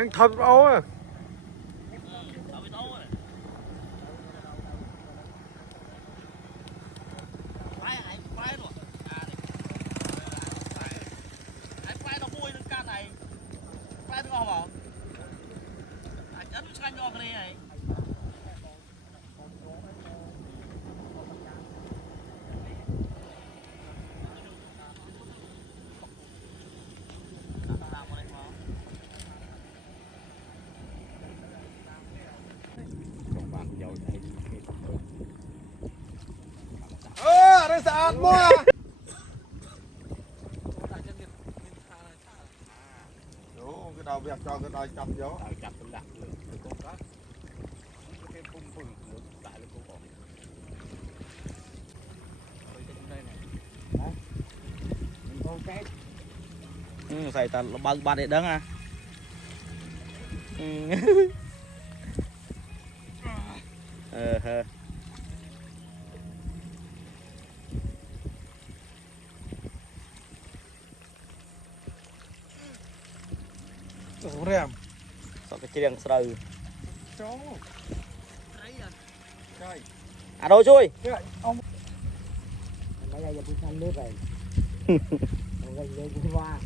Anh thật ấu à. Đây sạch mua. Đủ cái đầu việc cho cái đôi chập vô. Chập cũng đặt được con cá. Cái phun phun tại là cô còn. Con cái. Xài ta băng bát để đắng à. Rem. Sao cái chiếc sợi. Chó. Trời. À đâu chui. Ông. Bây giờ bút thanh nước rồi. Ông gây lên bút hoa.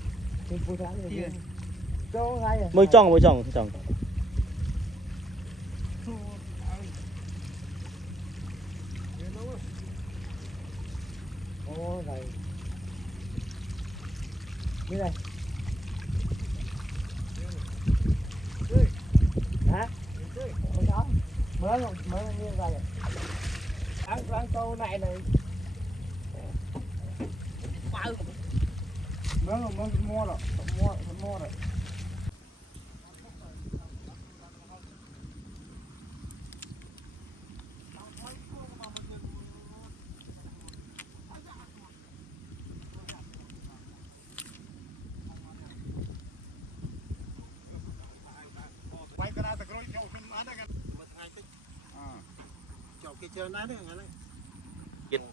Cái bút thanh này. Chó ngay à. Mới tròn. Ô này. Như này. Hả? Mới như vậy. Ăn câu này này. Mới mua rồi, mua rồi. Cái chơi nát đấy anh ấy.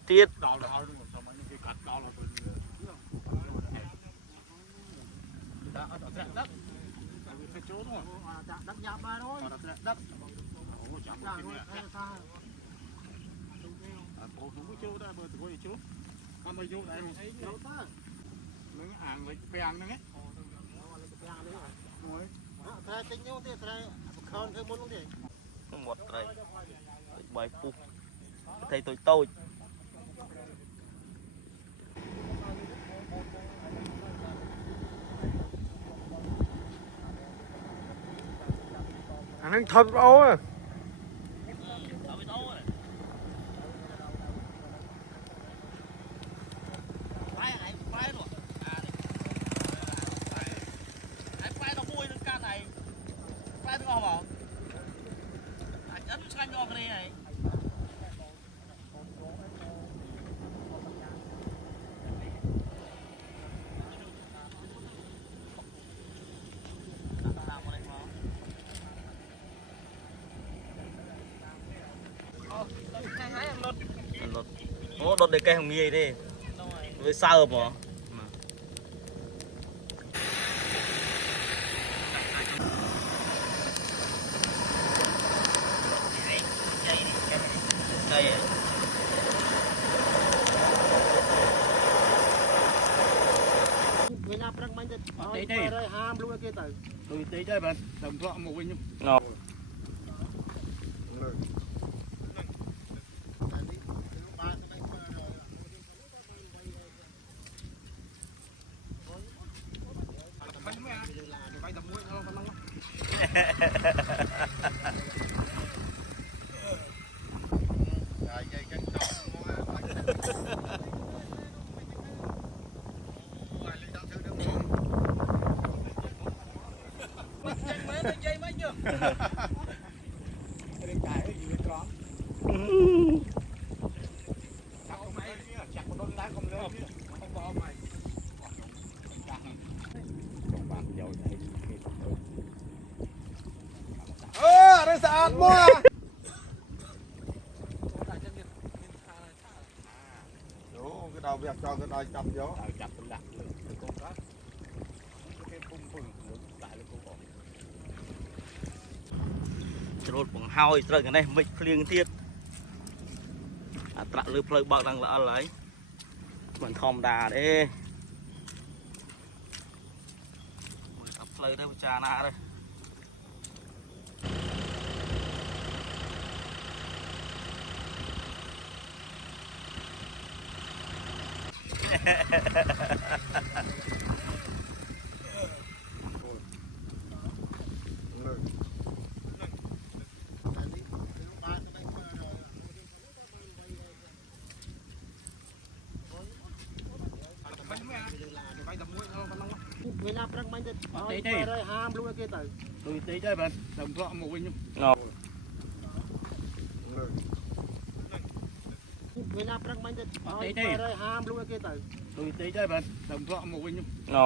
Tiết. Đào là thôi đừng xong anh cái cắt đào là tôi. Đã đất. Cái chỗ thôi. Đất nhám ba thôi. Đất. Ồ chậm cái này. Bộ không có chỗ đây bờ tôi chỗ. Ăn bao nhiêu đây thấy đâu ta. Nó ăn với bèn nữa ấy. Rồi. Ta tính nhau thì ta con thêm muốn gì. Một đây. Bài phục thấy tôi anh thật ấu à. Nó đốt để cây hồng nghề đi với sao mà đây đây ham luôn kia từ tôi tí chơi bạn đồng thọ một mình nhá. Đây sạch mua. Đủ cái đầu việc cho cái đôi chập vô. Chập cũng đặt được con cá. Cái phun phun tại là cô còn. rốt bằng hôi rồi cái này mịch liền tiết trạ lư phơi bạc đang lỡ lấy mình thòm đà đấy mình tập phơi đấy trà nạ đâyเวลาประมันจะได้ห้ามรู้ไอ้เกตาย Tôi tí chơi bạn, đồng thọ một mình. เวลาประมันจะได้ห้ามรู้ไอ้เกตาย Tôi tí chơi bạn, đồng thọ một mình.